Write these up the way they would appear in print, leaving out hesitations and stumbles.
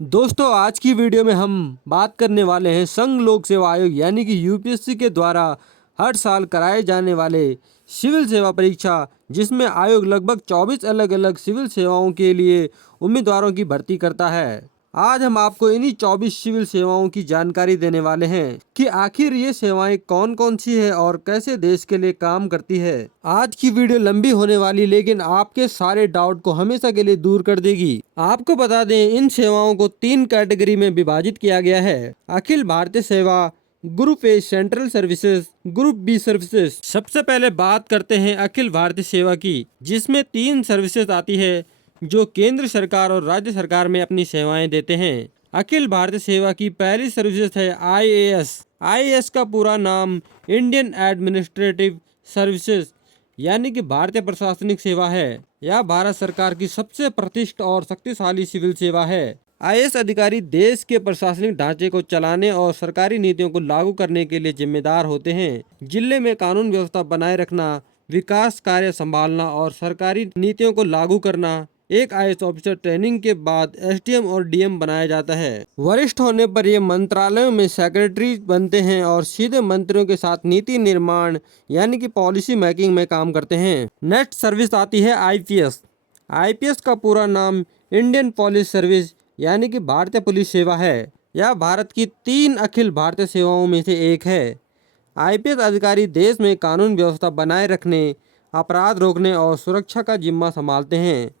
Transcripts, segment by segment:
दोस्तों, आज की वीडियो में हम बात करने वाले हैं संघ लोक सेवा आयोग यानी कि यूपीएससी के द्वारा हर साल कराए जाने वाले सिविल सेवा परीक्षा, जिसमें आयोग लगभग 24 अलग अलग सिविल सेवाओं के लिए उम्मीदवारों की भर्ती करता है। आज हम आपको इन्हीं 24 सिविल सेवाओं की जानकारी देने वाले हैं कि आखिर ये सेवाएं कौन कौन सी है और कैसे देश के लिए काम करती है। आज की वीडियो लंबी होने वाली, लेकिन आपके सारे डाउट को हमेशा के लिए दूर कर देगी। आपको बता दें, इन सेवाओं को 3 कैटेगरी में विभाजित किया गया है। अखिल भारतीय सेवा, group A central services, group B services. सबसे पहले बात करते हैं अखिल भारतीय सेवा की, जिसमें 3 सर्विसेज आती है जो केंद्र सरकार और राज्य सरकार में अपनी सेवाएं देते हैं। अखिल भारतीय सेवा की पहली सर्विसेज है आईएएस। आईएएस का पूरा नाम इंडियन एडमिनिस्ट्रेटिव सर्विसेज यानी कि भारतीय प्रशासनिक सेवा है। यह भारत सरकार की सबसे प्रतिष्ठित और शक्तिशाली सिविल सेवा है। आईएएस अधिकारी देश के प्रशासनिक ढांचे को चलाने और सरकारी नीतियों को लागू करने के लिए जिम्मेदार होते हैं। जिले में कानून व्यवस्था बनाए रखना, विकास कार्य संभालना और सरकारी नीतियों को लागू करना। एक आईएएस ऑफिसर ट्रेनिंग के बाद एसडीएम और डीएम बनाया जाता है। वरिष्ठ होने पर ये मंत्रालयों में सेक्रेटरी बनते हैं और सीधे मंत्रियों के साथ नीति निर्माण यानी कि पॉलिसी मेकिंग में काम करते हैं। नेक्स्ट सर्विस आती है आईपीएस। आईपीएस का पूरा नाम इंडियन पुलिस सर्विस यानी कि भारतीय पुलिस सेवा है। यह भारत की 3 अखिल भारतीय सेवाओं में से एक है। आईपीएस अधिकारी देश में कानून व्यवस्था बनाए रखने, अपराध रोकने और सुरक्षा का जिम्मा संभालते हैं।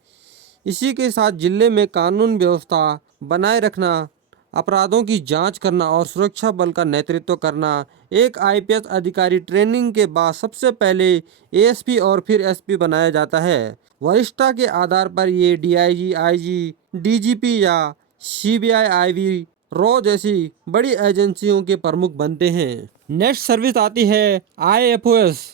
इसी के साथ जिले में कानून व्यवस्था बनाए रखना, अपराधों की जांच करना और सुरक्षा बल का नेतृत्व करना। एक आईपीएस अधिकारी ट्रेनिंग के बाद सबसे पहले एएसपी और फिर एसपी बनाया जाता है। वरिष्ठता के आधार पर ये डीआईजी, आईजी, डीजीपी या सीबीआई, आईवी, रॉ जैसी बड़ी एजेंसियों के प्रमुख बनते हैं। नेक्स्ट सर्विस आती है आईएफओएस।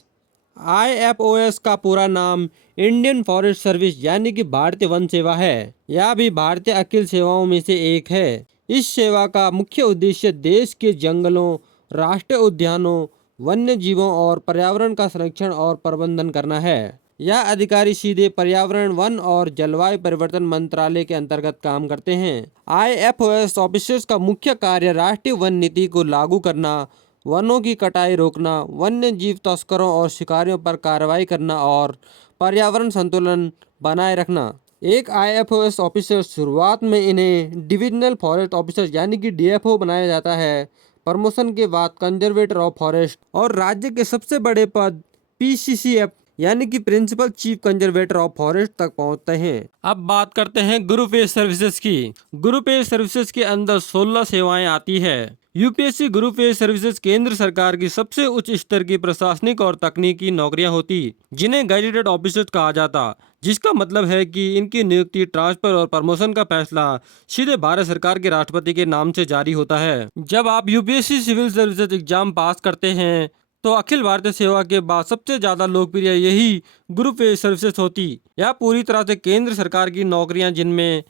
आईएफओएस का पूरा नाम इंडियन फॉरेस्ट सर्विस यानी कि भारतीय वन सेवा है। यह भी भारतीय अखिल सेवाओं में से एक है। इस सेवा का मुख्य उद्देश्य देश के जंगलों, राष्ट्रीय उद्यानों, वन्य जीवों और पर्यावरण का संरक्षण और प्रबंधन करना है। यह अधिकारी सीधे पर्यावरण, वन और जलवायु परिवर्तन मंत्रालय के अंतर्गत काम करते हैं। आईएफओएस ऑफिसर्स का मुख्य कार्य राष्ट्रीय वन नीति को लागू करना, वनों की कटाई रोकना, वन्य जीव तस्करों और शिकारियों पर कार्रवाई करना और पर्यावरण संतुलन बनाए रखना। एक आईएफओएस ऑफिसर शुरुआत में इन्हें डिविजनल फॉरेस्ट ऑफिसर यानी कि डीएफओ बनाया जाता है। प्रमोशन के बाद कंजर्वेटर ऑफ फॉरेस्ट और राज्य के सबसे बड़े पद पीसीसीएफ यानी कि principal chief conservator of forest तक पहुंचते हैं। अब बात करते हैं ग्रुप ए सर्विसेज की। ग्रुप ए सर्विसेज के अंदर 16 सेवाएं आती है। यूपीएससी ग्रुप ए सर्विसेज केंद्र सरकार की सबसे उच्च स्तर की प्रशासनिक और तकनीकी नौकरियां होती, जिन्हें गैजेटेड ऑफिसर्स कहा जाता, जिसका मतलब है कि इनकी नियुक्ति, ट्रांसफर और प्रमोशन का फैसला सीधे भारत सरकार के राष्ट्रपति के नाम से जारी होता है। जब आप UPSC civil services exam pass करते हैं तो अखिल भारतीय सेवा के बाद सबसे ज्यादा लोकप्रिय यही ग्रुप ए सर्विसेज होती। यह पूरी तरह से केंद्र सरकार की नौकरियां, जिनमें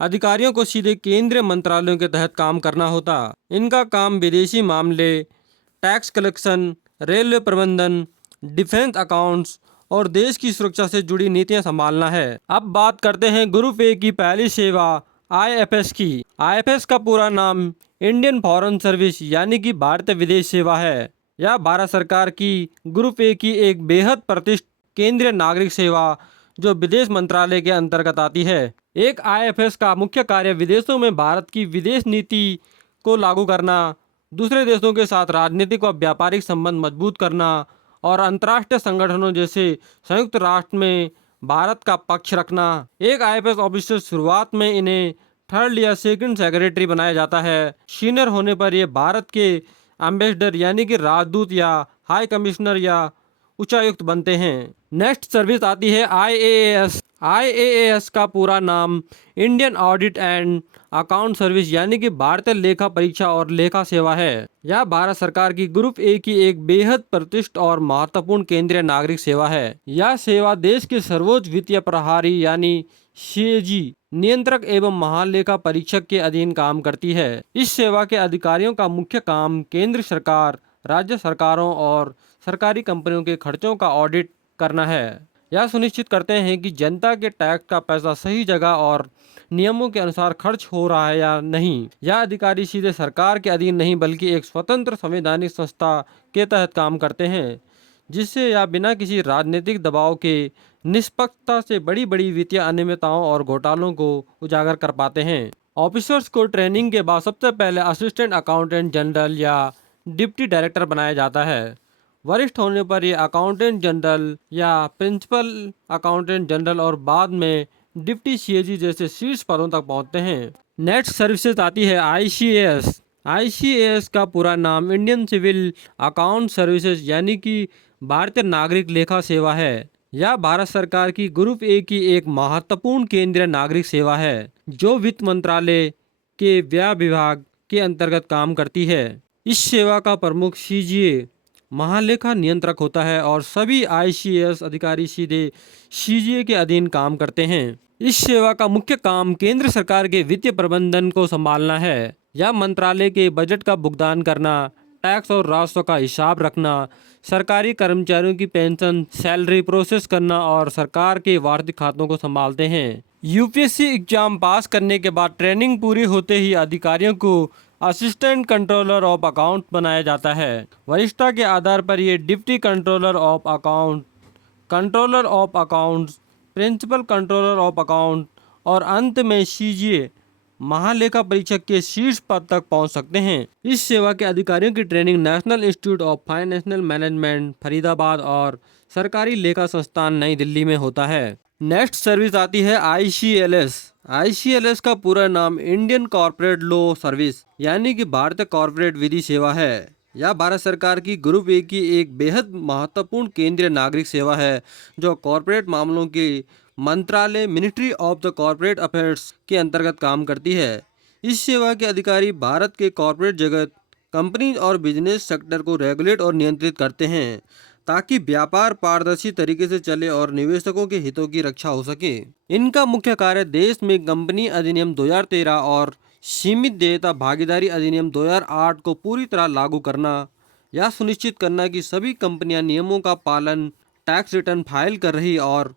अधिकारियों को सीधे केंद्रीय मंत्रालयों के तहत काम करना होता। इनका काम विदेशी मामले, टैक्स कलेक्शन, रेलवे प्रबंधन, डिफेंस अकाउंट्स और देश की सुरक्षा से जुड़ी नीतियां संभालना है। अब बात करते हैं ग्रुप ए की पहली सेवा आईएफएस की। आईएफएस का पूरा नाम इंडियन फॉरेन सर्विस यानी कि भारतीय विदेश सेवा है। यह भारत सरकार की ग्रुप ए की एक बेहद प्रतिष्ठित केंद्रीय नागरिक सेवा जो विदेश मंत्रालय के अंतर्गत आती है। एक आईएफएस का मुख्य कार्य विदेशों में भारत की विदेश नीति को लागू करना, दूसरे देशों के साथ राजनीतिक और व्यापारिक संबंध मजबूत करना और अंतर्राष्ट्रीय संगठनों जैसे संयुक्त राष्ट्र में भारत का पक्ष रखना। एक आईएफएस ऑफिसर शुरुआत में इन्हें थर्ड या सेकंड सेक्रेटरी बनाया जाता है। सीनियर होने पर ये भारत के एम्बेसडर यानी कि राजदूत या हाई कमिश्नर या उच्चायुक्त बनते हैं। नेक्स्ट सर्विस आती है आईएएस। आईएएस का पूरा नाम Indian audit and account service यानी कि भारतीय लेखा परीक्षा और लेखा सेवा है। यह भारत सरकार की ग्रुप ए की एक बेहद प्रतिष्ठित और महत्वपूर्ण केंद्रीय नागरिक सेवा है। यह सेवा देश के सर्वोच्च वित्तीय प्रभारी यानी सीएजी, नियंत्रक एवं महालेखा परीक्षक के अधीन काम करती है। इस सेवा के अधिकारियों का मुख्य काम केंद्र सरकार, राज्य सरकारों और सरकारी कंपनियों के खर्चों का ऑडिट करना है। यह सुनिश्चित करते हैं कि जनता के टैक्स का पैसा सही जगह और नियमों के अनुसार खर्च हो रहा है या नहीं। यह अधिकारी सीधे सरकार के अधीन नहीं बल्कि एक स्वतंत्र संवैधानिक संस्था के तहत काम करते हैं, जिससे यह बिना किसी राजनीतिक दबाव के निष्पक्षता से बड़ी बड़ी वित्तीय अनियमितताओं और घोटालों को उजागर कर पाते हैं। ऑफिसर्स को ट्रेनिंग के बाद सबसे पहले असिस्टेंट अकाउंटेंट जनरल या डिप्टी डायरेक्टर बनाया जाता है। वरिष्ठ होने पर ये अकाउंटेंट जनरल या प्रिंसिपल अकाउंटेंट जनरल और बाद में डिप्टी सीएजी जैसे शीर्ष पदों तक पहुंचते हैं। नेक्स्ट सर्विसेज आती है आईसीएएस। आईसीएएस का पूरा नाम इंडियन सिविल अकाउंट सर्विसेज यानी कि भारतीय नागरिक लेखा सेवा है। यह भारत सरकार की ग्रुप ए की एक महत्वपूर्ण केंद्रीय नागरिक सेवा है जो वित्त मंत्रालय के व्यय विभाग के अंतर्गत काम करती है। इस सेवा का प्रमुख सीजीए महालेखा नियंत्रक होता है और सभी आईसीएएस अधिकारी सीधे सीजीए के अधीन काम करते हैं। इस सेवा का मुख्य काम केंद्र सरकार के वित्तीय प्रबंधन को संभालना है। यह मंत्रालय के बजट का भुगतान करना, टैक्स और राजस्व का हिसाब रखना, सरकारी कर्मचारियों की पेंशन सैलरी प्रोसेस करना और सरकार के वार्षिक खातों को संभालते हैं। यूपीएससी एग्जाम पास करने के बाद ट्रेनिंग पूरी होते ही अधिकारियों को असिस्टेंट कंट्रोलर ऑफ अकाउंट बनाया जाता है। वरिष्ठता के आधार पर ये deputy controller of account, controller of accounts, principal controller of account और अंत में सीजीए महालेखा परीक्षक के शीर्ष पद तक पहुंच सकते हैं। इस सेवा के अधिकारियों की training national institute of financial management Faridabad और सरकारी लेखा संस्थान नई दिल्ली में होता है। नेक्स्ट सर्विस आती है आईसीएलएस। आईसीएलएस का पूरा नाम इंडियन कॉर्पोरेट लॉ सर्विस यानी कि भारतीय कॉर्पोरेट विधि सेवा है। यह भारत सरकार की ग्रुप ए की एक बेहद महत्वपूर्ण केंद्रीय नागरिक सेवा है जो कॉर्पोरेट मामलों के मंत्रालय ministry of the corporate affairs के अंतर्गत काम करती है। इस सेवा के अधिकारी भारत के कॉर्पोरेट जगत, कंपनी और बिजनेस सेक्टर को रेगुलेट और नियंत्रित करते हैं ताकि व्यापार पारदर्शी तरीके से चले और निवेशकों के हितों की रक्षा हो सके। इनका मुख्य कार्य देश में कंपनी अधिनियम 2013 और सीमित देयता भागीदारी अधिनियम 2008 को पूरी तरह लागू करना, यह सुनिश्चित करना कि सभी कंपनियां नियमों का पालन, टैक्स रिटर्न फाइल कर रही और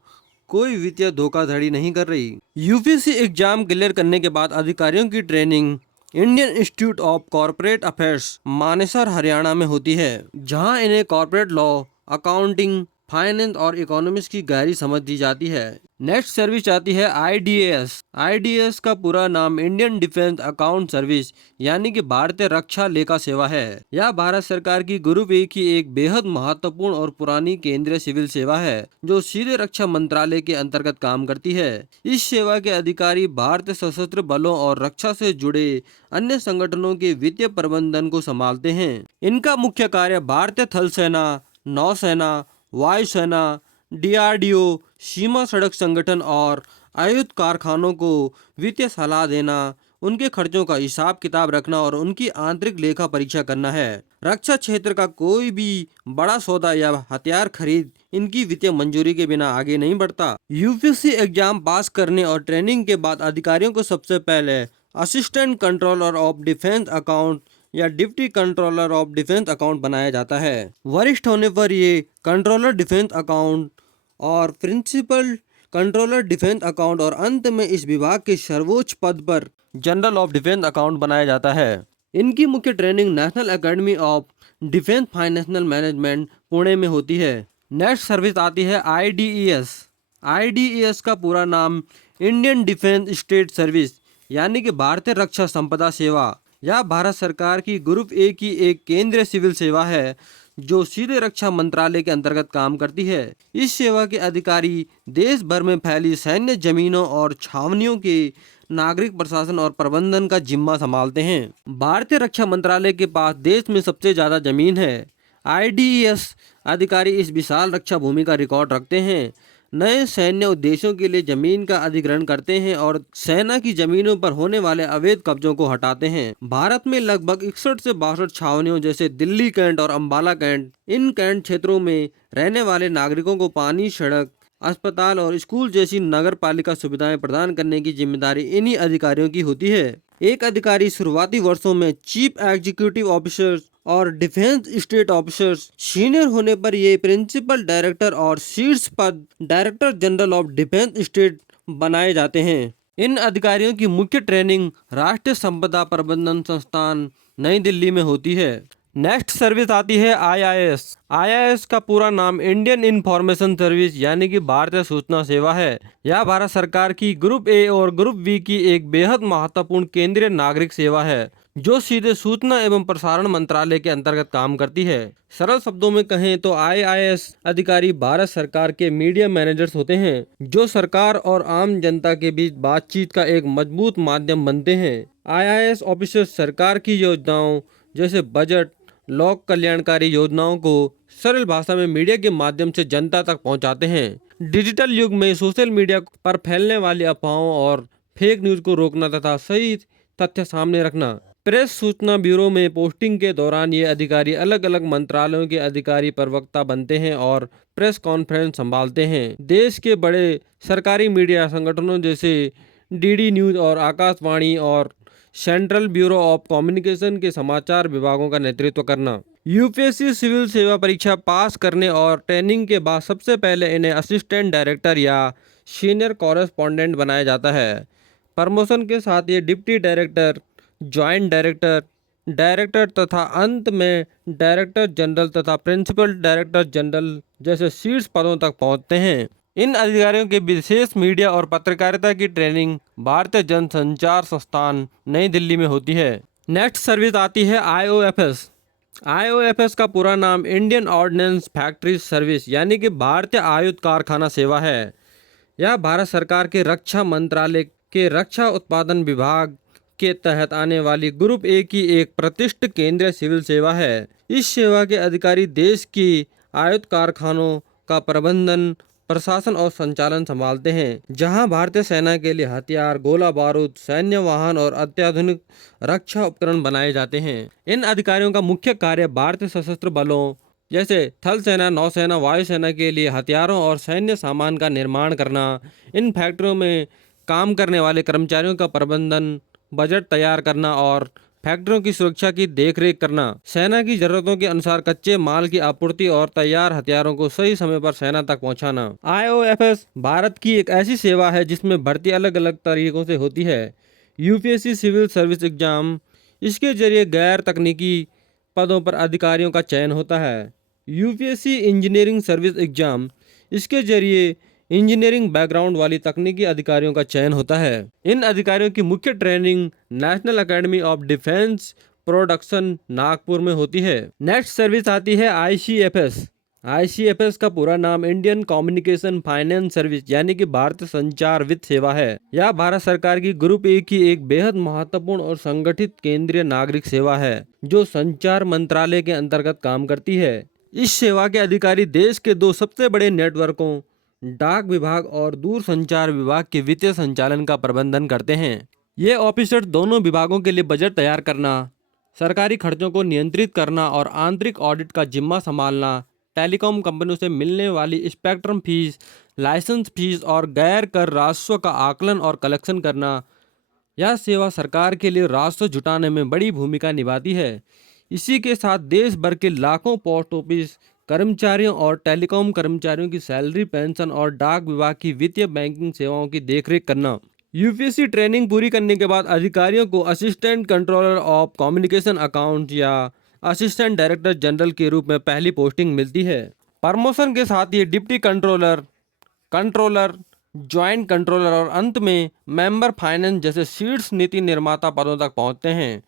कोई वित्तीय धोखाधड़ी नहीं कर रही। यूपीएससी एग्जाम क्लियर करने के बाद अधिकारियों की training Indian institute of corporate affairs Manesar Haryana में होती है, जहां इन्हें कॉर्पोरेट लॉ, अकाउंटिंग, फाइनेंस और इकोनॉमिक्स की गहरी समझ दी जाती है। नेक्स्ट सर्विस आती है आईडीएस। आईडीएस का पूरा नाम इंडियन डिफेंस अकाउंट सर्विस यानी कि भारतीय रक्षा लेखा सेवा है। यह भारत सरकार की ग्रुप ए की एक बेहद महत्वपूर्ण और पुरानी केंद्रीय सिविल सेवा है जो सीधे रक्षा मंत्रालय के अंतर्गत काम करती है। इस सेवा के अधिकारी भारतीय सशस्त्र बलों और रक्षा से जुड़े अन्य संगठनों के वित्तीय प्रबंधन को संभालते हैं। इनका मुख्य कार्य भारतीय थल सेना, नौसेना, वायुसेना, डीआरडीओ, सीमा सड़क संगठन और आयुध कारखानों को वित्तीय सलाह देना, उनके खर्चों का हिसाब किताब रखना और उनकी आंतरिक लेखा परीक्षा करना है। रक्षा क्षेत्र का कोई भी बड़ा सौदा या हथियार खरीद इनकी वित्तीय मंजूरी के बिना आगे नहीं बढ़ता। यूपीएससी एग्जाम पास करने और ट्रेनिंग के बाद अधिकारियों को सबसे पहले assistant controller of defence account या deputy controller of defence account बनाया जाता है। वरिष्ठ होने पर ये कंट्रोलर डिफेंस अकाउंट और प्रिंसिपल कंट्रोलर डिफेंस अकाउंट और अंत में इस विभाग के सर्वोच्च पद पर जनरल ऑफ डिफेंस अकाउंट बनाया जाता है। इनकी मुख्य training national academy of defence financial management Pune में होती है। नेक्स्ट सर्विस आती है आईडीईएस। आईडीईएस का पूरा नाम इंडियन डिफेंस स्टेट सर्विस यानी कि भारतीय रक्षा संपदा सेवा। यह भारत सरकार की ग्रुप ए की एक केंद्रीय सिविल सेवा है जो सीधे रक्षा मंत्रालय के अंतर्गत काम करती है। इस सेवा के अधिकारी देश भर में फैली सैन्य जमीनों और छावनियों के नागरिक प्रशासन और प्रबंधन का जिम्मा संभालते हैं। भारतीय रक्षा मंत्रालय के पास देश में सबसे ज्यादा जमीन है। आईडीईएस अधिकारी इस विशाल रक्षा भूमि का रिकॉर्ड रखते हैं, नए सैन्य उद्देश्यों के लिए जमीन का अधिग्रहण करते हैं और सेना की जमीनों पर होने वाले अवैध कब्जों को हटाते हैं। भारत में लगभग 61 से 62 छावनियों जैसे दिल्ली कैंट और अंबाला कैंट, इन कैंट क्षेत्रों में रहने वाले नागरिकों को पानी, सड़क, अस्पताल और स्कूल जैसी नगर पालिका सुविधाएं प्रदान करने की जिम्मेदारी इन्हीं अधिकारियों की होती है। एक अधिकारी शुरुआती वर्षों में चीफ एग्जीक्यूटिव ऑफिसर और डिफेंस स्टेट ऑफिसर्स, सीनियर होने पर ये प्रिंसिपल डायरेक्टर और शीर्ष पद director general of defence state बनाए जाते हैं। इन अधिकारियों की मुख्य ट्रेनिंग राष्ट्रीय संपदा प्रबंधन संस्थान नई दिल्ली में होती है। नेक्स्ट सर्विस आती है आईआईएस। आईआईएस का पूरा नाम इंडियन इंफॉर्मेशन सर्विस यानी कि भारतीय सूचना सेवा है। यह भारत सरकार की ग्रुप ए और ग्रुप बी की एक बेहद महत्वपूर्ण केंद्रीय नागरिक सेवा है जो सीधे सूचना एवं प्रसारण मंत्रालय के अंतर्गत काम करती है। सरल शब्दों में कहें तो आईआईएस अधिकारी भारत सरकार के मीडिया मैनेजर्स होते हैं जो सरकार और आम जनता के बीच बातचीत का एक मजबूत माध्यम बनते हैं। आईआईएस ऑफिसर सरकार की योजनाओं जैसे बजट, लोक कल्याणकारी योजनाओं को सरल भाषा में मीडिया के माध्यम से जनता तक पहुंचाते हैं। डिजिटल युग में सोशल मीडिया पर फैलने वाली अफवाहों और फेक न्यूज को रोकना तथा सही तथ्य सामने रखना। प्रेस सूचना ब्यूरो में पोस्टिंग के दौरान ये अधिकारी अलग अलग मंत्रालयों के अधिकारी प्रवक्ता बनते हैं और प्रेस कॉन्फ्रेंस संभालते हैं। देश के बड़े सरकारी मीडिया संगठनों जैसे डीडी न्यूज और आकाशवाणी और सेंट्रल ब्यूरो ऑफ कम्युनिकेशन के समाचार विभागों का नेतृत्व करना। यूपीएससी सिविल सेवा परीक्षा पास करने और ट्रेनिंग के बाद सबसे पहले इन्हें असिस्टेंट डायरेक्टर या सीनियर कॉरेस्पॉन्डेंट बनाया जाता है। प्रमोशन के साथ ये deputy director, joint director, director तथा अंत में डायरेक्टर जनरल तथा प्रिंसिपल डायरेक्टर जनरल जैसे शीर्ष पदों तक पहुंचते हैं। इन अधिकारियों के विशेष मीडिया और पत्रकारिता की ट्रेनिंग भारतीय जनसंचार संस्थान नई दिल्ली में होती है। नेक्स्ट सर्विस आती है आईओएफएस। आईओएफएस का पूरा नाम इंडियन ऑर्डिनेंस फैक्ट्री सर्विस यानी कि भारतीय आयुध कारखाना सेवा है। यह भारत सरकार के रक्षा मंत्रालय के रक्षा उत्पादन विभाग के तहत आने वाली ग्रुप ए की एक प्रतिष्ठित केंद्रीय सिविल सेवा है। इस सेवा के अधिकारी देश की आयुध कारखानों का प्रबंधन, प्रशासन और संचालन संभालते हैं, जहां भारतीय सेना के लिए हथियार, गोला बारूद, सैन्य वाहन और अत्याधुनिक रक्षा उपकरण बनाए जाते हैं। इन अधिकारियों का मुख्य कार्य भारतीय सशस्त्र बलों जैसे थल सेना, नौसेना, वायुसेना के लिए हथियारों और सैन्य सामान का निर्माण करना, इन फैक्ट्रियों में काम करने वाले कर्मचारियों का प्रबंधन, बजट तैयार करना और फैक्ट्रियों की सुरक्षा की देखरेख करना, सेना की जरूरतों के अनुसार कच्चे माल की आपूर्ति और तैयार हथियारों को सही समय पर सेना तक पहुंचाना। आईओएफएस भारत की एक ऐसी सेवा है जिसमें भर्ती अलग अलग तरीकों से होती है। यूपीएससी सिविल सर्विस एग्जाम, इसके जरिए गैर तकनीकी पदों पर अधिकारियों का चयन होता है। यूपीएससी इंजीनियरिंग सर्विस एग्जाम, इसके जरिए इंजीनियरिंग बैकग्राउंड वाली तकनीकी अधिकारियों का चयन होता है। इन अधिकारियों की मुख्य training national academy of defence production Nagpur में होती है। नेक्स्ट सर्विस आती है आईसीएफएस। आईसीएफएस का पूरा नाम इंडियन कम्युनिकेशन फाइनेंस सर्विस यानी कि भारतीय संचार वित्त सेवा है। यह भारत सरकार की ग्रुप ए की एक बेहद महत्वपूर्ण और संगठित केंद्रीय नागरिक सेवा है जो संचार मंत्रालय के अंतर्गत काम करती है। इस सेवा के अधिकारी देश के दो सबसे बड़े नेटवर्कों डाक विभाग और दूरसंचार विभाग के वित्तीय संचालन का प्रबंधन करते हैं। ये ऑफिसर दोनों विभागों के लिए बजट तैयार करना, सरकारी खर्चों को नियंत्रित करना और आंतरिक ऑडिट का जिम्मा संभालना, टेलीकॉम कंपनियों से मिलने वाली स्पेक्ट्रम फीस, लाइसेंस फीस और गैर कर राजस्व का आकलन और कलेक्शन करना। यह सेवा सरकार के लिए राजस्व जुटाने में बड़ी भूमिका निभाती है। इसी के साथ देश भर के लाखों पोस्ट ऑफिस कर्मचारियों और टेलीकॉम कर्मचारियों की सैलरी, पेंशन और डाक विभाग की वित्तीय बैंकिंग सेवाओं की देखरेख करना। यूपीएससी ट्रेनिंग पूरी करने के बाद अधिकारियों को assistant controller of communication account या असिस्टेंट डायरेक्टर जनरल के रूप में पहली पोस्टिंग मिलती है। प्रमोशन के साथ ये डिप्टी कंट्रोलर, जॉइंट कंट्रोलर और अंत में मेंबर फाइनेंस जैसे शीर्ष नीति निर्माता पदों तक पहुंचते हैं।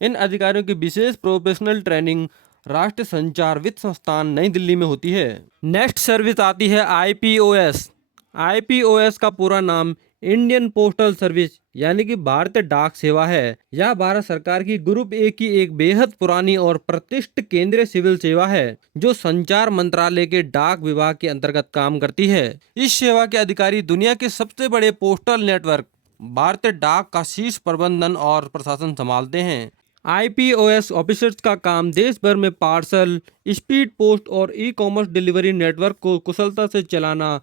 इन अधिकारियों की विशेष प्रोफेशनल ट्रेनिंग राष्ट्रीय संचार वित्त संस्थान नई दिल्ली में होती है। नेक्स्ट सर्विस आती है आईपीओएस। आईपीओएस का पूरा नाम इंडियन पोस्टल सर्विस यानी कि भारतीय डाक सेवा है। यह भारत सरकार की ग्रुप ए की एक बेहद पुरानी और प्रतिष्ठित केंद्रीय सिविल सेवा है जो संचार मंत्रालय के डाक विभाग के अंतर्गत काम करती है। इस सेवा के अधिकारी दुनिया के सबसे बड़े पोस्टल नेटवर्क भारतीय डाक का शीर्ष प्रबंधन और प्रशासन संभालते हैं। आईपीओएस ऑफिसर्स का काम देश भर में पार्सल, स्पीड पोस्ट और ई कॉमर्स डिलीवरी नेटवर्क को कुशलता से चलाना,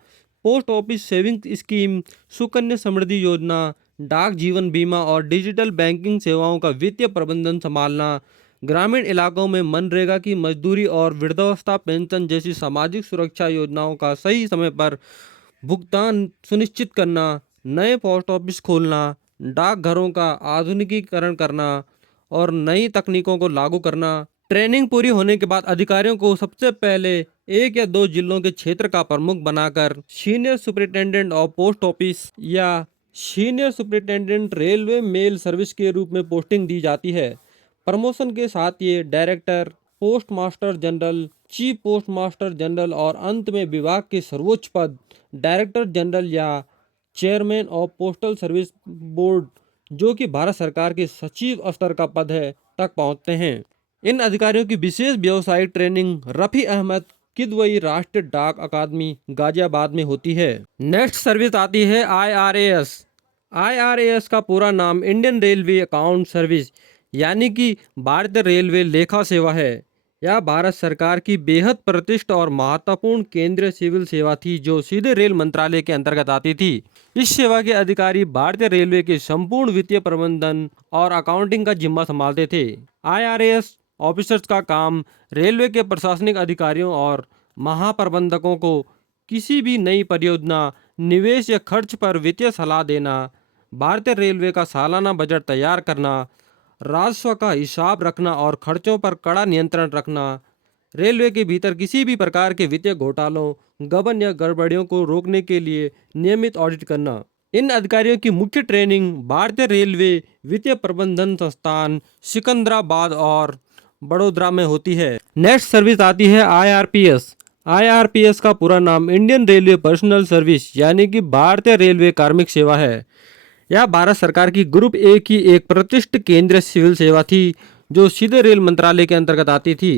post office savings scheme, Sukanya Samriddhi Yojana, Dak जीवन बीमा और डिजिटल बैंकिंग सेवाओं का वित्तीय प्रबंधन संभालना, ग्रामीण इलाकों में मनरेगा की मजदूरी और वृद्धावस्था पेंशन जैसी सामाजिक सुरक्षा योजनाओं का सही समय पर भुगतान सुनिश्चित करना, नए पोस्ट ऑफिस खोलना, डाकघरों का आधुनिकीकरण करना और नई तकनीकों को लागू करना। ट्रेनिंग पूरी होने के बाद अधिकारियों को सबसे पहले 1 या 2 जिलों के क्षेत्र का प्रमुख बनाकर senior superintendent of post office या senior superintendent railway mail service के रूप में पोस्टिंग दी जाती है। प्रमोशन के साथ ये director, post master general, chief post master general और अंत में विभाग के सर्वोच्च पद डायरेक्टर जनरल या chairman of postal service board, जो कि भारत सरकार के सचिव स्तर का पद है, तक पहुंचते हैं। इन अधिकारियों की विशेष व्यावसायिक ट्रेनिंग रफ़ी अहमद किदवई राष्ट्रीय डाक अकादमी गाजियाबाद में होती है। नेक्स्ट सर्विस आती है IRAS। IRAS का पूरा नाम इंडियन रेलवे अकाउंट सर्विस यानी कि भारतीय रेलवे लेखा सेवा है। यह भारत सरकार की बेहद प्रतिष्ठित और महत्वपूर्ण केंद्रीय सिविल सेवा थी जो सीधे रेल मंत्रालय के अंतर्गत आती थी। इस सेवा के अधिकारी भारतीय रेलवे के संपूर्ण वित्तीय प्रबंधन और अकाउंटिंग का जिम्मा संभालते थे। IRAS ऑफिसर्स का काम रेलवे के प्रशासनिक अधिकारियों और महाप्रबंधकों को किसी भी नई परियोजना, निवेश या खर्च पर वित्तीय सलाह देना, भारतीय रेलवे का सालाना बजट तैयार करना, राजस्व का हिसाब रखना और खर्चों पर कड़ा नियंत्रण रखना, रेलवे के भीतर किसी भी प्रकार के वित्तीय घोटालों, गबन या गड़बड़ियों को रोकने के लिए नियमित ऑडिट करना। इन अधिकारियों की मुख्य ट्रेनिंग भारतीय रेलवे वित्तीय प्रबंधन संस्थान सिकंदराबाद और बड़ोदरा में होती है। नेक्स्ट सर्विस आती है IRPS। IRPS का पूरा नाम इंडियन रेलवे पर्सनल सर्विस यानी कि भारतीय रेलवे कार्मिक सेवा है। यह भारत सरकार की ग्रुप A की एक प्रतिष्ठित केंद्रीय सिविल सेवा थी जो सीधे रेल मंत्रालय के अंतर्गत आती थी।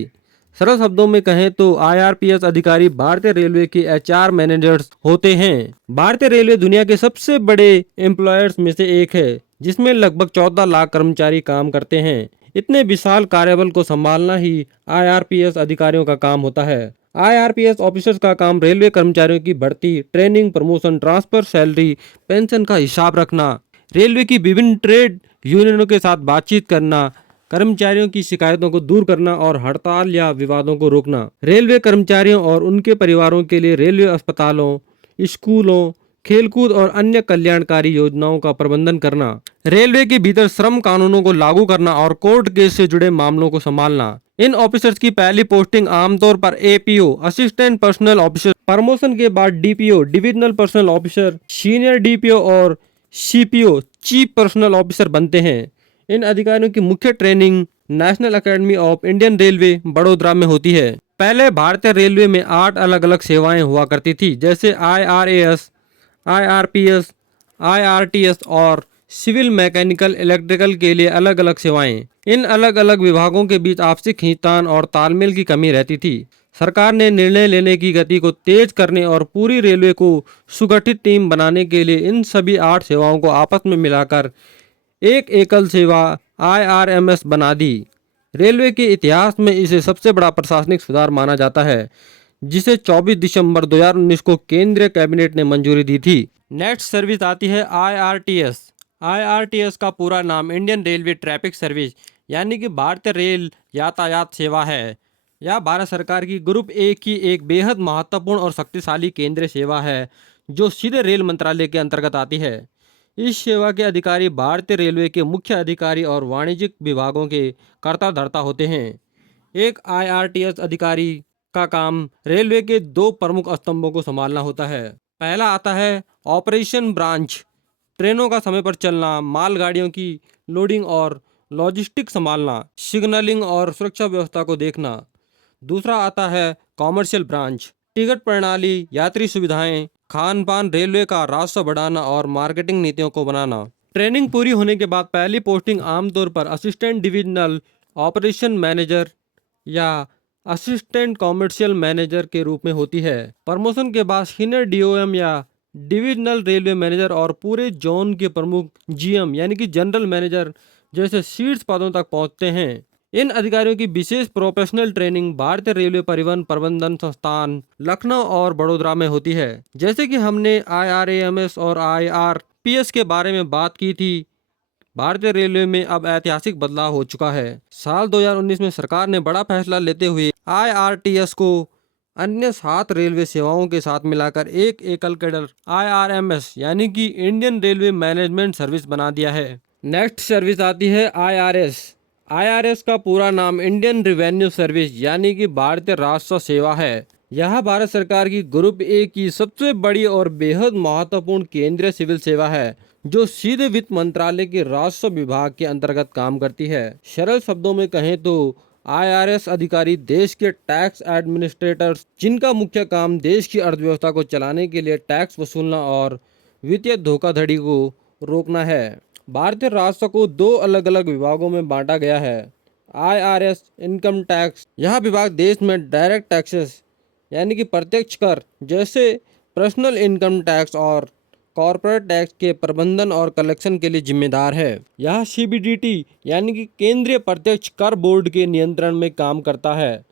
सरल शब्दों में कहें तो IRPS अधिकारी भारतीय रेलवे के HR मैनेजर्स होते हैं। भारतीय रेलवे दुनिया के सबसे बड़े एम्प्लॉयर्स में से एक है जिसमें लगभग 14 लाख कर्मचारी काम करते हैं। इतने विशाल कार्यबल को संभालना ही IRPS अधिकारियों का काम होता है। IRPS ऑफिसर्स का काम रेलवे कर्मचारियों की भर्ती, training, promotion, transfer, salary, pension का हिसाब रखना, रेलवे की विभिन्न ट्रेड यूनियनों के साथ बातचीत करना, कर्मचारियों की शिकायतों को दूर करना और हड़ताल या विवादों को रोकना, रेलवे कर्मचारियों और उनके परिवारों के लिए रेलवे अस्पतालों, स्कूलों, खेलकूद और अन्य कल्याणकारी योजनाओं का प्रबंधन करना, रेलवे के भीतर श्रम कानूनों को लागू करना और कोर्ट केस से जुड़े मामलों को संभालना। इन ऑफिसर्स की पहली पोस्टिंग आमतौर पर APO assistant personal officer, promotion के बाद DPO divisional personal officer, senior DPO और CPO चीफ पर्सनल ऑफिसर बनते हैं। इन अधिकारियों की मुख्य training national academy of Indian railway Vadodara में होती है। पहले भारतीय रेलवे में 8 अलग अलग सेवाएं हुआ करती थी जैसे IRAS, IRPS, IRTS और सिविल, मैकेनिकल, इलेक्ट्रिकल के लिए अलग अलग सेवाएं। इन अलग अलग विभागों के बीच आपसी खींचतान और तालमेल की कमी रहती थी। सरकार ने निर्णय लेने की गति को तेज करने और पूरी रेलवे को सुगठित टीम बनाने के लिए इन सभी 8 सेवाओं को आपस में मिलाकर एक एकल सेवा IRMS बना दी। रेलवे के इतिहास में इसे सबसे बड़ा प्रशासनिक सुधार माना जाता है जिसे 24 दिसंबर 2019 को केंद्रीय कैबिनेट ने मंजूरी दी थी। नेक्स्ट सर्विस आती है IRTS। IRTS का पूरा नाम इंडियन रेलवे ट्रैफिक सर्विस यानी कि भारतीय रेल यातायात सेवा है। यह भारत सरकार की ग्रुप A की एक बेहद महत्वपूर्ण और शक्तिशाली केंद्रीय सेवा है जो सीधे रेल मंत्रालय के अंतर्गत आती है। इस सेवा के अधिकारी भारतीय रेलवे के मुख्य अधिकारी और वाणिज्यिक विभागों के कर्ता धर्ता होते हैं। एक IRTS अधिकारी का काम रेलवे के 2 प्रमुख स्तंभों को संभालना होता है। पहला आता है ऑपरेशन ब्रांच, ट्रेनों का समय पर चलना, मालगाड़ियों की लोडिंग और लॉजिस्टिक संभालना, सिग्नलिंग और सुरक्षा व्यवस्था को देखना। दूसरा आता है कॉमर्शियल ब्रांच, टिकट प्रणाली, यात्री सुविधाएं, खान पान, रेलवे का राजस्व बढ़ाना और मार्केटिंग नीतियों को बनाना। ट्रेनिंग पूरी होने के बाद पहली पोस्टिंग आमतौर पर असिस्टेंट डिविजनल ऑपरेशन मैनेजर या असिस्टेंट कॉमर्शियल मैनेजर के रूप में होती है। प्रमोशन के बाद सीनियर DOM या डिविजनल रेलवे मैनेजर और पूरे जोन के प्रमुख GM यानी कि जनरल मैनेजर जैसे शीर्ष पदों तक पहुंचते हैं। इन अधिकारियों की विशेष प्रोफेशनल ट्रेनिंग भारतीय रेलवे परिवहन प्रबंधन संस्थान लखनऊ और बड़ोदरा में होती है। जैसे कि हमने IRAMS और एफपीएस के बारे में बात की थी। भारतीय रेलवे में अब ऐतिहासिक बदलाव हो चुका है। साल 2019 में सरकार ने बड़ा फैसला लेते हुए आईआरटीएस को अन्य 7 रेलवे सेवाओं के साथ मिलाकर एक एकल कैडर आईआरएमएस यानी कि इंडियन रेलवे मैनेजमेंट सर्विस बना दिया है। नेक्स्ट सर्विस आती है आईआरएस। आईआरएस का पूरा नाम इंडियन रिवेन्यू सर्विस यानी कि भारतीय राजस्व सेवा है। यह भारत सरकार की ग्रुप ए की सबसे बड़ी और बेहद महत्वपूर्ण केंद्रीय सिविल सेवा है, जो सीधे वित्त मंत्रालय के राजस्व विभाग के अंतर्गत काम करती है। सरल शब्दों में कहें तो आईआरएस अधिकारी देश के टैक्स एडमिनिस्ट्रेटर्स, जिनका मुख्य काम देश की अर्थव्यवस्था को चलाने के लिए टैक्स वसूलना और वित्तीय धोखाधड़ी को रोकना है। भारतीय राजस्व को 2 अलग अलग विभागों में बांटा गया है। आईआरएस इनकम टैक्स, यह विभाग देश में डायरेक्ट टैक्सेस यानी कि प्रत्यक्ष कर जैसे पर्सनल इनकम टैक्स और कॉर्पोरेट टैक्स के प्रबंधन और कलेक्शन के लिए जिम्मेदार है। यह सीबीडीटी यानी कि केंद्रीय प्रत्यक्ष कर बोर्ड के नियंत्रण में काम करता है।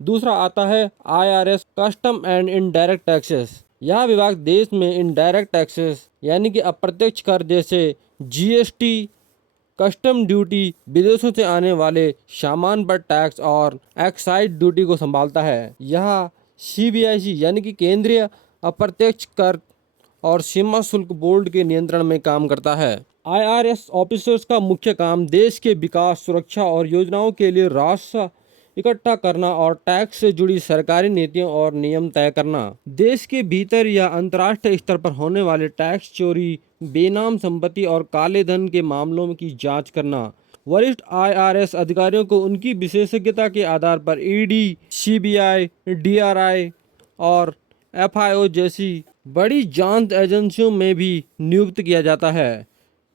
दूसरा आता है IRS custom and indirect taxes. यह विभाग देश में इनडायरेक्ट टैक्सेस यानी कि अप्रत्यक्ष कर जैसे जीएसटी, कस्टम ड्यूटी, विदेशों से आने वाले सामान पर टैक्स और एक्साइज ड्यूटी को संभालता है। यह सीबीआईसी यानी कि केंद्रीय अप्रत्यक्ष कर और सीमा शुल्क बोर्ड के नियंत्रण में काम करता है। आईआरएस ऑफिसर्स का मुख्य काम देश के विकास, सुरक्षा और योजनाओं के लिए राजस्व इकट्ठा करना और टैक्स से जुड़ी सरकारी नीतियों और नियम तय करना। देश के भीतर या अंतर्राष्ट्रीय स्तर पर होने वाले टैक्स चोरी, बेनाम संपत्ति और काले धन के मामलों की जांच करना। वरिष्ठ आईआरएस अधिकारियों को उनकी विशेषज्ञता के आधार पर ईडी, सीबीआई, डीआरआई और एफआईओ जैसी बड़ी जांच एजेंसियों में भी नियुक्त किया जाता है।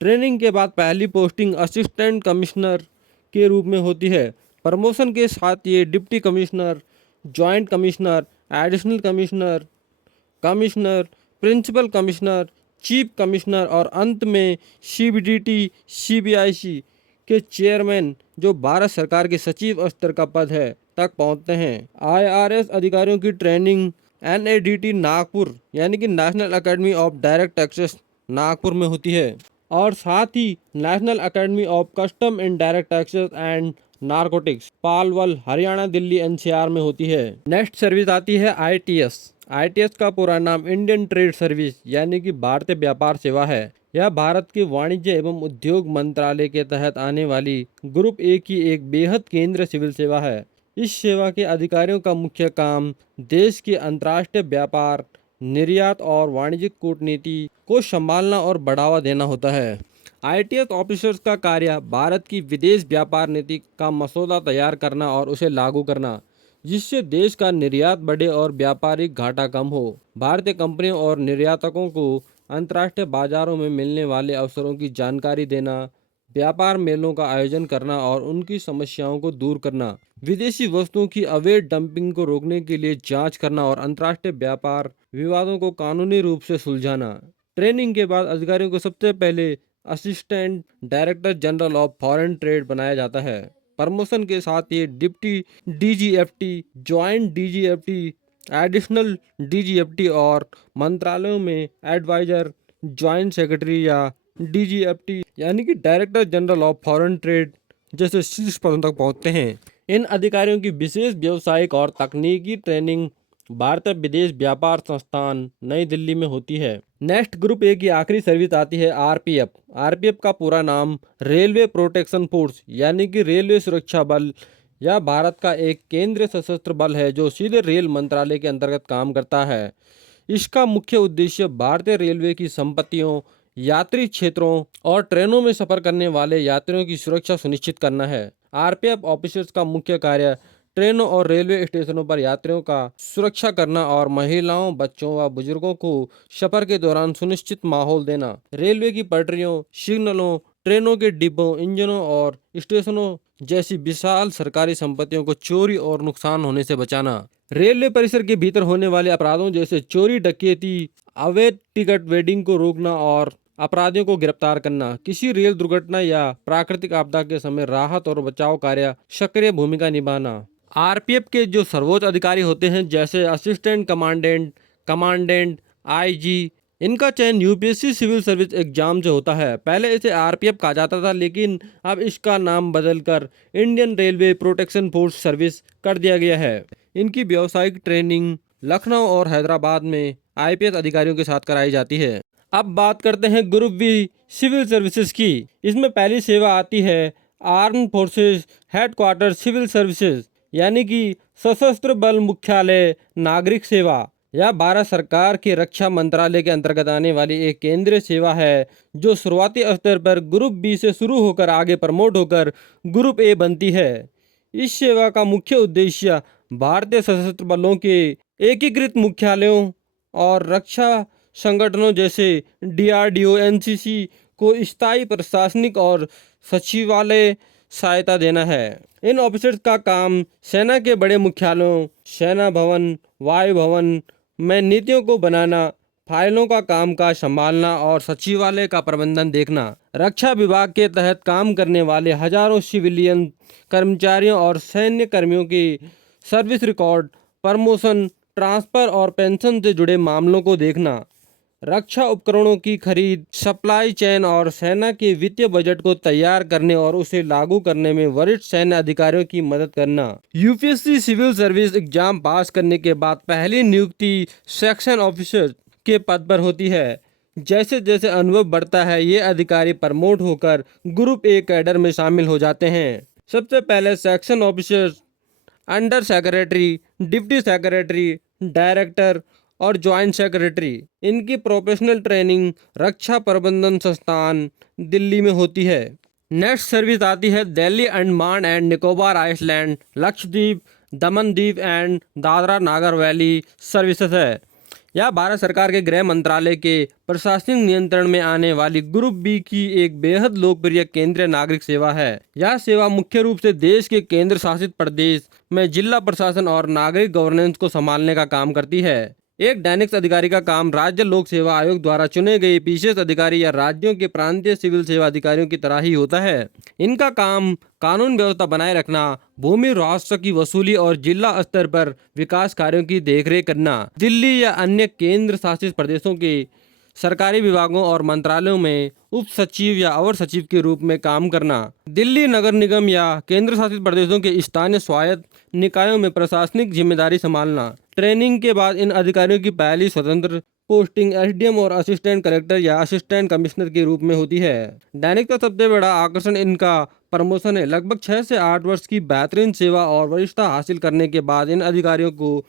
ट्रेनिंग के बाद पहली पोस्टिंग असिस्टेंट कमिश्नर के रूप में होती है। प्रमोशन के साथ ये deputy commissioner, joint commissioner, additional commissioner, commissioner, principal commissioner, chief commissioner और अंत में सीबीडीटी सीबीआईसी के चेयरमैन, जो भारत सरकार के सचिव स्तर का पद है, तक पहुंचते हैं। आईआरएस अधिकारियों की ट्रेनिंग एनएडीटी नागपुर यानी कि national academy of direct taxes Nagpur में होती है और साथ ही national academy of customs and direct taxes and narcotics Palwal, Haryana, Delhi, NCR में होती है। नेक्स्ट सर्विस आती है आईटीएस। आईटीएस का पूरा नाम इंडियन ट्रेड सर्विस यानी कि भारतीय व्यापार सेवा है। यह भारत के वाणिज्य एवं उद्योग मंत्रालय के तहत आने वाली ग्रुप ए की एक बेहद केंद्रीय सिविल सेवा है। इस सेवा के अधिकारियों का मुख्य काम देश के अंतर्राष्ट्रीय व्यापार, निर्यात और वाणिज्यिक कूटनीति को संभालना और बढ़ावा देना होता है। आईटीएस ऑफिसर्स का कार्य भारत की विदेश व्यापार नीति का मसौदा तैयार करना और उसे लागू करना, जिससे देश का निर्यात बढ़े और व्यापारिक घाटा कम हो। भारतीय कंपनियों और निर्यातकों को अंतर्राष्ट्रीय बाजारों में मिलने वाले अवसरों की जानकारी देना, व्यापार मेलों का आयोजन करना और उनकी समस्याओं को दूर करना, विदेशी वस्तुओं की अवैध डंपिंग को रोकने के लिए जांच करना और अंतर्राष्ट्रीय व्यापार विवादों को कानूनी रूप से सुलझाना। ट्रेनिंग के बाद अधिकारियों को सबसे पहले assistant director general of foreign trade बनाया जाता है। प्रमोशन के साथ ये deputy DGFT, joint DGFT, additional DGFT और मंत्रालयों में एडवाइजर, ज्वाइंट सेक्रेटरी या डीजीएफटी यानी कि director general of foreign trade जैसे शीर्ष पदों तक पहुंचते हैं। इन अधिकारियों की विशेष व्यावसायिक और तकनीकी ट्रेनिंग भारतीय विदेश व्यापार संस्थान नई दिल्ली में होती है। नेक्स्ट ग्रुप ए की आखिरी सर्विस आती है आरपीएफ। आरपीएफ का पूरा नाम रेलवे प्रोटेक्शन फोर्स यानी कि रेलवे सुरक्षा बल। यह भारत का एक केंद्रीय सशस्त्र बल है जो सीधे रेल मंत्रालय के अंतर्गत काम करता है। इसका मुख्य उद्देश्य भारतीय रेलवे की संपत्तियों, यात्री क्षेत्रों और ट्रेनों में सफर करने वाले यात्रियों की सुरक्षा सुनिश्चित करना है। आरपीएफ ऑफिसर्स का मुख्य कार्य ट्रेनों और रेलवे स्टेशनों पर यात्रियों का सुरक्षा करना और महिलाओं, बच्चों व बुजुर्गों को सफर के दौरान सुनिश्चित माहौल देना। रेलवे की पटरियों, सिग्नलों, ट्रेनों के डिब्बों, इंजनों और स्टेशनों जैसी विशाल सरकारी संपत्तियों को चोरी और नुकसान होने से बचाना। रेलवे परिसर के भीतर होने वाले अपराधों जैसे चोरी, डकैती, अवैध टिकट वेडिंग को रोकना और अपराधियों को गिरफ्तार करना। किसी रेल दुर्घटना या प्राकृतिक आपदा के समय राहत और बचाव कार्य सक्रिय भूमिका निभाना। आरपीएफ के जो सर्वोच्च अधिकारी होते हैं जैसे असिस्टेंट कमांडेंट, कमांडेंट, आईजी, इनका चयन यूपीएससी सिविल सर्विस एग्जाम से होता है। पहले इसे आरपीएफ कहा जाता था, लेकिन अब इसका नाम बदलकर Indian railway protection force service कर दिया गया है। इनकी व्यावसायिक ट्रेनिंग लखनऊ और हैदराबाद में आईपीएस अधिकारियों के साथ कराई जाती है। अब बात करते हैं ग्रुप बी सिविल सर्विसेज की। इसमें पहली सेवा आती है arm forces headquarter civil services, यानी कि सशस्त्र बल मुख्यालय नागरिक सेवा। यह भारत सरकार के रक्षा मंत्रालय के अंतर्गत आने वाली एक केंद्रीय सेवा है, जो शुरुआती स्तर पर ग्रुप बी से शुरू होकर आगे प्रमोट होकर ग्रुप ए बनती है। इस सेवा का मुख्य उद्देश्य भारतीय सशस्त्र बलों के एकीकृत मुख्यालयों और रक्षा संगठनों जैसे डीआरडीओ, एनसीसी को स्थायी प्रशासनिक और सचिवालय सहायता देना है। इन ऑफिसर्स का काम सेना के बड़े मुख्यालयों, सेना भवन, वायु भवन में नीतियों को बनाना, फाइलों का कामकाज संभालना और सचिवालय का प्रबंधन देखना। रक्षा विभाग के तहत काम करने वाले हजारों सिविलियन कर्मचारियों और सैन्य कर्मियों की सर्विस रिकॉर्ड, प्रमोशन, ट्रांसफर और पेंशन से जुड़े मामलों को देखना। रक्षा उपकरणों की खरीद, सप्लाई चेन और सेना के वित्तीय बजट को तैयार करने और उसे लागू करने में वरिष्ठ सैन्य अधिकारियों की मदद करना। UPSC civil service exam pass करने के बाद पहली नियुक्ति सेक्शन ऑफिसर के पद पर होती है। जैसे जैसे अनुभव बढ़ता है, ये अधिकारी प्रमोट होकर ग्रुप ए कैडर में शामिल हो जाते हैं। सबसे पहले section officer under secretary, deputy secretary, director और ज्वाइंट सेक्रेटरी। इनकी प्रोफेशनल ट्रेनिंग रक्षा प्रबंधन संस्थान दिल्ली में होती है। नेक्स्ट सर्विस आती है दिल्ली, अंडमान एंड निकोबार आइलैंड, लक्षद्वीप, दमन द्वीप एंड दादरा नागर वैली सर्विसेज है। यह भारत सरकार के गृह मंत्रालय के प्रशासनिक नियंत्रण में आने वाली ग्रुप बी की एक बेहद लोकप्रिय केंद्रीय नागरिक सेवा है। यह सेवा मुख्य रूप से देश के केंद्र शासित प्रदेश में जिला प्रशासन और नागरिक गवर्नेंस को संभालने का काम करती है। एक डायनेक्स अधिकारी का काम राज्य लोक सेवा आयोग द्वारा चुने गए विशेष अधिकारी या राज्यों के प्रांतीय सिविल सेवा अधिकारियों की तरह ही होता है। इनका काम कानून व्यवस्था बनाए रखना, भूमि राजस्व की वसूली और जिला स्तर पर विकास कार्यों की देखरेख करना। दिल्ली या अन्य केंद्र शासित प्रदेशों के सरकारी विभागों और मंत्रालयों में उप सचिव या अवर सचिव के रूप में काम करना। दिल्ली नगर निगम या केंद्र शासित प्रदेशों के स्थानीय स्वायत्त निकायों में प्रशासनिक जिम्मेदारी संभालना। ट्रेनिंग के बाद इन अधिकारियों की पहली स्वतंत्र पोस्टिंग एसडीएम और असिस्टेंट कलेक्टर या असिस्टेंट कमिश्नर के रूप में होती है। दैनिक का सबसे बड़ा आकर्षण इनका प्रमोशन है। लगभग 6 से 8 वर्ष की बेहतरीन सेवा और वरिष्ठता हासिल करने के बाद इन अधिकारियों को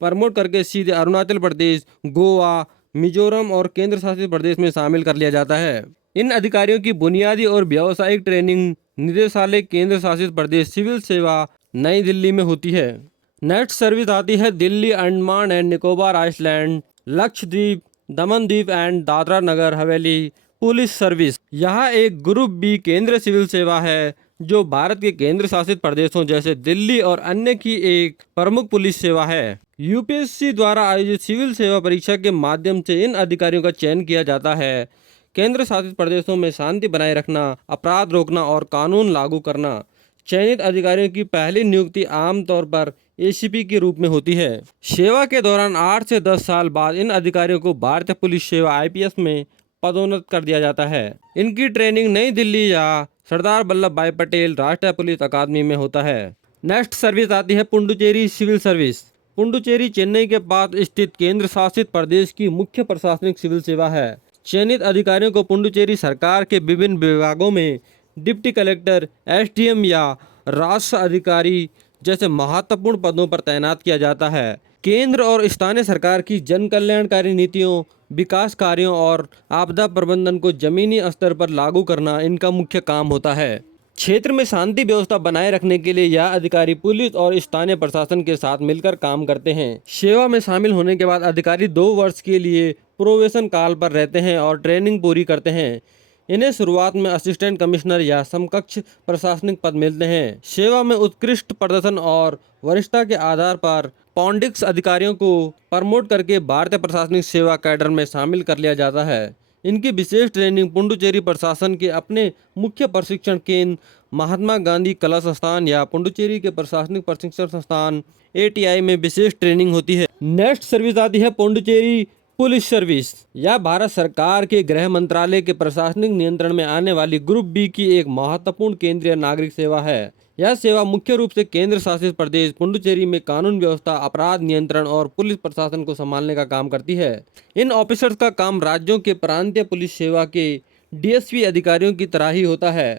प्रमोट करके सीधे अरुणाचल प्रदेश, गोवा, मिजोरम और केंद्र शासित प्रदेश में शामिल कर लिया जाता है। इन अधिकारियों की बुनियादी और व्यावसायिक ट्रेनिंग निदेशालय, केंद्र शासित प्रदेश सिविल सेवा, नई दिल्ली में होती है। नेक्स्ट सर्विस आती है दिल्ली, अंडमान एंड निकोबार आइलैंड, लक्षद्वीप, दमन द्वीप and Dadra Nagar Haveli police service. यह एक ग्रुप बी केंद्रीय सिविल सेवा है, जो भारत के केंद्र शासित प्रदेशों जैसे दिल्ली और अन्य की एक प्रमुख पुलिस सेवा है। यूपीएससी द्वारा आयोजित सिविल सेवा परीक्षा के माध्यम से इन अधिकारियों का चयन किया जाता है। केंद्र शासित प्रदेशों में शांति बनाए रखना, अपराध रोकना और कानून लागू करना। चयनित अधिकारियों की पहली नियुक्ति आमतौर पर एसीपी के रूप में होती है। सेवा के दौरान 8 से 10 साल बाद इन अधिकारियों को भारतीय पुलिस सेवा आईपीएस में पदोन्नत कर दिया जाता है। इनकी ट्रेनिंग नई दिल्ली या सरदार वल्लभ भाई पटेल राष्ट्रीय पुलिस अकादमी में होता है। नेक्स्ट सर्विस आती है पुडुचेरी सिविल सर्विस। पुडुचेरी चेन्नई के पास स्थित केंद्र शासित प्रदेश की मुख्य प्रशासनिक सिविल सेवा है। चयनित अधिकारियों को पुडुचेरी सरकार के विभिन्न विभागों में डिप्टी कलेक्टर, एसडीएम या राजस्व अधिकारी जैसे महत्वपूर्ण पदों पर तैनात किया जाता है। केंद्र और स्थानीय सरकार की जन कल्याणकारी नीतियों, विकास कार्यों और आपदा प्रबंधन को जमीनी स्तर पर लागू करना इनका मुख्य काम होता है। क्षेत्र में शांति व्यवस्था बनाए रखने के लिए यह अधिकारी पुलिस और स्थानीय प्रशासन के साथ मिलकर काम करते हैं। सेवा में शामिल होने के बाद अधिकारी 2 वर्ष के लिए प्रोबेशन काल पर रहते हैं और ट्रेनिंग पूरी करते हैं। इन्हें शुरुआत में असिस्टेंट कमिश्नर या समकक्ष प्रशासनिक पद मिलते हैं। सेवा में उत्कृष्ट प्रदर्शन और वरिष्ठता के आधार पर पॉन्डिक्स अधिकारियों को प्रमोट करके भारतीय प्रशासनिक सेवा कैडर में शामिल कर लिया जाता है। इनकी विशेष ट्रेनिंग पुडुचेरी प्रशासन के अपने मुख्य प्रशिक्षण केंद्र महात्मा गांधी कला संस्थान या पुडुचेरी के प्रशासनिक प्रशिक्षण संस्थान एटीआई में विशेष ट्रेनिंग होती है। नेक्स्ट सर्विस आती है पुडुचेरी पुलिस सर्विस यह भारत सरकार के गृह मंत्रालय के प्रशासनिक नियंत्रण में आने वाली ग्रुप बी की एक महत्वपूर्ण केंद्रीय नागरिक सेवा है। यह सेवा मुख्य रूप से केंद्र शासित प्रदेश पुडुचेरी में कानून व्यवस्था, अपराध नियंत्रण और पुलिस प्रशासन को संभालने का काम करती है। इन ऑफिसर्स का काम राज्यों के प्रांतीय पुलिस सेवा के डीएसपी अधिकारियों की तरह ही होता है।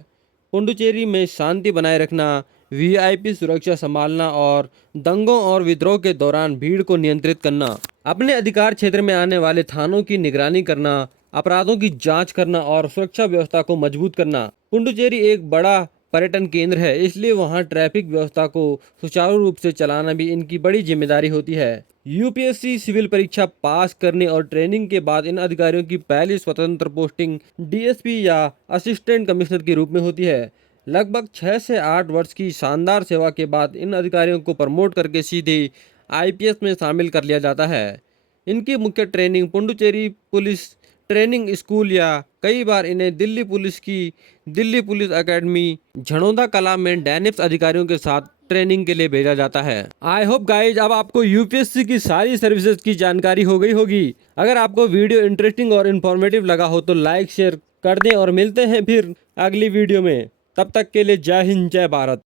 पुडुचेरी में शांति बनाए रखना, वीआईपी सुरक्षा संभालना और दंगों और विद्रोह के दौरान भीड़ को नियंत्रित करना। अपने अधिकार क्षेत्र में आने वाले थानों की निगरानी करना, अपराधों की जांच करना और सुरक्षा व्यवस्था को मजबूत करना। पुडुचेरी एक बड़ा पर्यटन केंद्र है, इसलिए वहां ट्रैफिक व्यवस्था को सुचारू रूप से चलाना भी इनकी बड़ी जिम्मेदारी होती है। यूपीएससी सिविल परीक्षा पास करने और ट्रेनिंग के बाद इन अधिकारियों की पहली स्वतंत्र पोस्टिंग डीएसपी या असिस्टेंट कमिश्नर के रूप में होती है। लगभग 6 से 8 वर्ष की शानदार सेवा के बाद इन अधिकारियों को प्रमोट करके सीधे आईपीएस में शामिल कर लिया जाता है। इनकी मुख्य training Puducherry police training school या कई बार इन्हें दिल्ली पुलिस की दिल्ली पुलिस एकेडमी झड़ौदा कला में डैनिप्स अधिकारियों के साथ ट्रेनिंग के लिए भेजा जाता है। आई होप गाइज अब आपको यूपीएससी की सारी सर्विसेज की जानकारी हो गई होगी। अगर आपको वीडियो इंटरेस्टिंग और इन्फॉर्मेटिव लगा हो तो लाइक शेयर कर दें और मिलते हैं फिर अगली वीडियो में। तब तक के लिए जय हिंद, जय भारत।